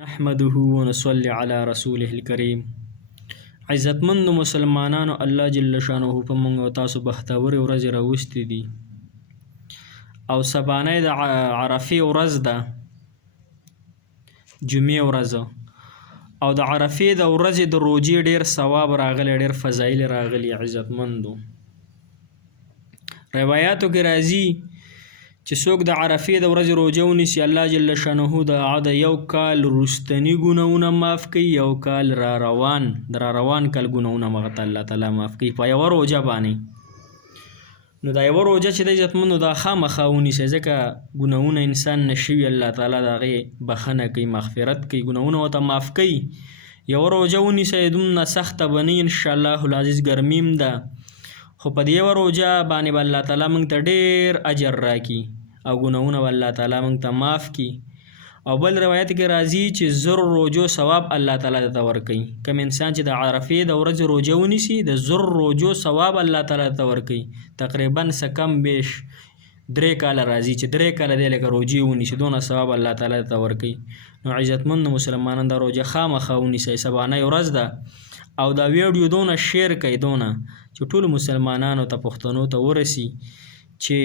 نحمده ونصلي على رسوله الكريم. عزتمند مسلمانانو، الله جل شانه په موږ او تاسو بختورې ورځې راوستې دي او سبانۍ د عرفې ورځ ده، جمعې ورځ، او د عرفې د ورځې د روجې ډېر ثواب راغلی، ډېر فضایل راغلي. عزتمندو روایاتو کې راځي چې څوک د عرفې د ورځې روجه ونیسي، الله جل شانه د یو کال وروستني ګناهونه معاف کوي، یو کال را روان کال ګناهونه مغته الله تعالی معاف کوي په یوه روجه باندې. نو دا یوه روجه چې د عزتمندو دا خامخا ونیسئ، ځکه ګناهونه انسان نه شوي، الله تعالی د هغې بخښنه کوي، مغفرت کوي، ګناهونه ورته معاف کوي. یوه روجه ونیسئ، دومره سخته به نه انشاءالله العزیز، ګرمي هم ده، خو په دې یوه روجه باندې به الله تعالی موږ ته ډېر اجر راکړي او ګناهونه به الله تعالی موږ ته معاف کړي. او بل روایت کې راځي چې 1000 روجو ثواب الله تعالی ته ورکوي. کوم انسان چې د عرفې د ورځې روجه ونیسي، د 1000 روجو ثواب الله تعالی ته ورکوي. تقریبا څه کم بیش 3 کاله راځي چې 3 کاله دی لکه روجې ونیسي، دونه ثواب الله تعالی ته ورکوي. نو عزتمندو مسلمانان دا روجه خامخا ونیسئ، سبانۍ ورځ ده. او دا ویډیو دونه شیر کړئ، دونه چې ټولو مسلمانانو ته، پښتنو ته ورسي، چې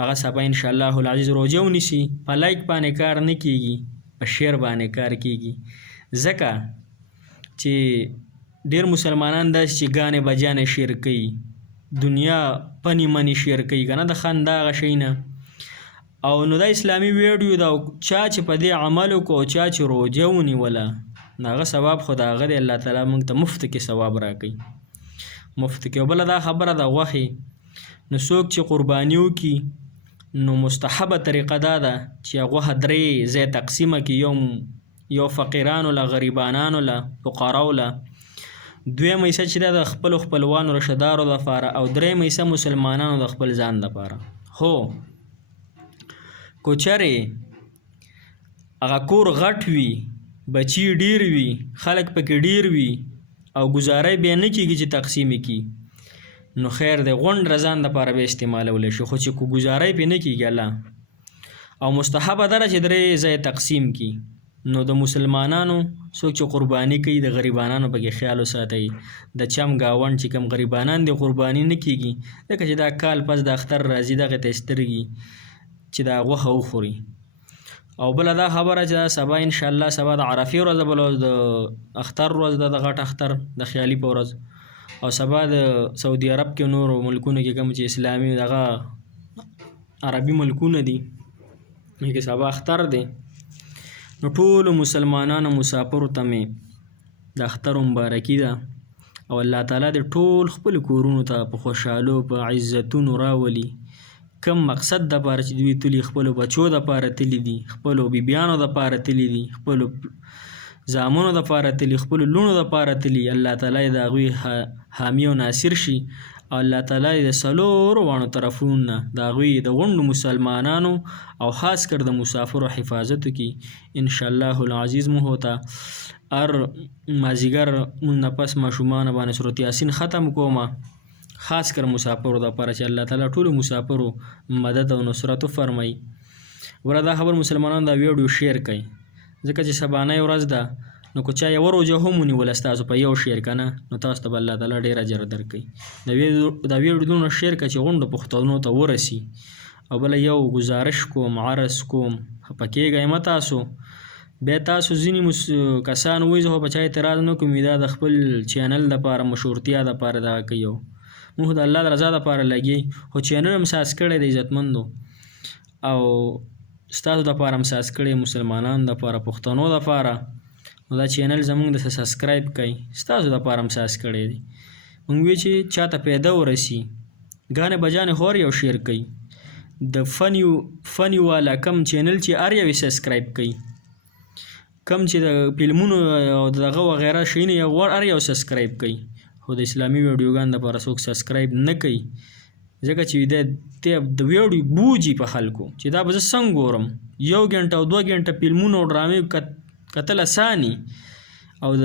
هغه سبا انشاءالله العزیز روجه ونیسي. په لایک باندې کار نه کیږي، په شیر باندې کار کیږي، ځکه چې ډېر مسلمانان داسې چې ګانې بجانې شیر کوي، دنیا پنې منې شیر کوي که نه، د خندا هغه شی نه. او نو دا اسلامي ویډیو ده، او چا چې په دې عمل وکړو، چا چې روجه ونیوله، نو هغه ثواب خو د هغه دی، الله تعالی موږ ته مفت کې ثواب راکوي، مفت کې. او بله دا خبره د غوښې، نو څوک چې قرباني وکړي، نو مستحبه طریقه دا ده چې غوښه 3 ځای تقسیمه کړي، یو فقیرانو له، غریبانانو له، فقراو له، 2 حصه چې ده د خپلو خپلوانو رشدارو دپاره، او 3 حصه مسلمانانو د خپل ځان دپاره. هو که چرې هغه کور غټ وي، بچي ډېر وي، خلک پکې ډېر وي، او ګزاری بیا نه کېږي چې تقسیم یې کړي، نو خیر دی، غونډ رضان دپاره به استعمالولی شي. خو چې ګزاری پې نه کېږي الله، او مستحبه ده چې 3 ځای تقسیم کړي. نو د مسلمانانو څوک چې قرباني کوي، د غریبانانو پکې خیال وساتئ. د چم ګاونډ چې کوم غریبانان دي، قرباني نه کېږي، ځکه چې دا کال پس د اختر راځي، دغې ته سترګي چې دا غوښه وخوري. او بله دا خبره چې دا سبا انشاءالله، سبا د عرفې ورځ ده، بله د اختر ورځ ده، د غټ اختر د خیالي په ورځ. او سبا د سعودي عرب کې نورو ملکونو کې کوم چې اسلامي دغه عربي ملکونه دي، کې سبا اختر دی. نو ټولو مسلمانانو مسافرو ته مې د اختر مبارکي ده، او الله تعالی د ټول خپل کورونو ته په خوشحالو، په عزتونو راولي. کم مقصد دپاره چې دوی تلي، خپلو بچو دپاره تلي دي، خپلو بیبیانو دپاره تلي دي، خپلو زامنو دپاره تلي، خپلو لوڼو دپاره تلي، الله تعالی د هغوی حامی او ناصر شي. او الله تعالی د 4 واړو طرفونو نه د هغوی د غونډو مسلمانانو او خاص کر د مسافرو حفاظت وکړي. انشاءالله العزیز موږ ته هر مازدیګر مونځ نه پس ماشومانو باندې سورت یاسین ختم کومه، خاص کر مسافرو دپاره چې الله تعالی ټولو مسافرو مدد او نصرت وفرمایي. وره دا خبر مسلمانانو دا ویډیو شیر کړئ، ځکه چې سبانۍ ورځ ده. نو که چا یوه روجه هم ونیوله ستاسو په یو شیر که نه، نو تاسو ته به الله تعالی ډېر اجر درکوي. دا ویډیو دونه شیر کړه چې غونډو پښتنو ته ورسي. او بله یو ګزارش کوم، عرض کوم، خفه کېږئ مه تاسو. بیا تاسو ځینې کسان وایي زه خو په چا اعتراض نه کوم، دا د خپل چینل دپاره، مشهورتیا دپاره دغه کوي، موږ د الله د رضا دپاره لګي. خو چینل هم ساز کړی دی عزتمندو، او ستاسو دپاره هم ساز کړی، مسلمانانو دپاره، پښتنو دپاره. نو دا چینل زموږ د سبسکرایب کوئ، ستاسو دپاره هم ساز کړی دی. موږ وی چې چاته پیدا ورسي، ګانې بجانې خو هر یو شیر کوي. د فني والا کم چینل چې هر یو یې سبسکرایب کوي، کم چې د فلمونو او دغه وغیره شیونه یې هر یو سبسکرایب کوي. خو د اسلامي ویډیوګانو دپاره څوک سبسکرایب نه کوي، ځکه چې د ویډیو بوجي په خلکو چې دا به زه څنګه ګورم. 1 ګنټه او 2 ګنټه فلمونه او ډرامې کتل اساني، او د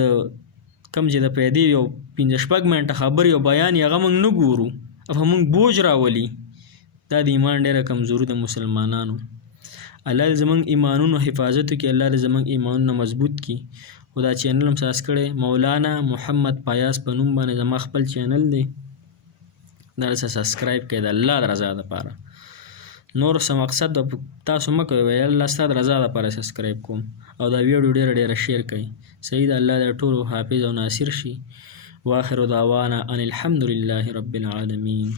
کم چې د پیدې یو 5-6 منټه خبرې او بیان یې هغه موږ نه ګورو، او موږ بوج راولي. دا د ایمان ډېره کمزوري د مسلمانانو. الله دې زمونږ ایمانونو حفاظت وکړي، الله دې زمونږ ایمانونه مضبوط کړي. خو دا چینل هم ساس کړی مولانا محمد پایاز په نوم باندې زما خپل چینل دی، دا سبسکرایب کړئ د الله د رضا دپاره. نور څه مقصد تاسو مه کوئ، وایي الله ستا د رضا دپاره سبسکرایب کوم. او دا ویډیو ډېره ډېره شیر کړئ. صحیح ده، الله د ټولو حافظ او ناصر شي. واخر دعوانا ان الحمد لله رب العالمین.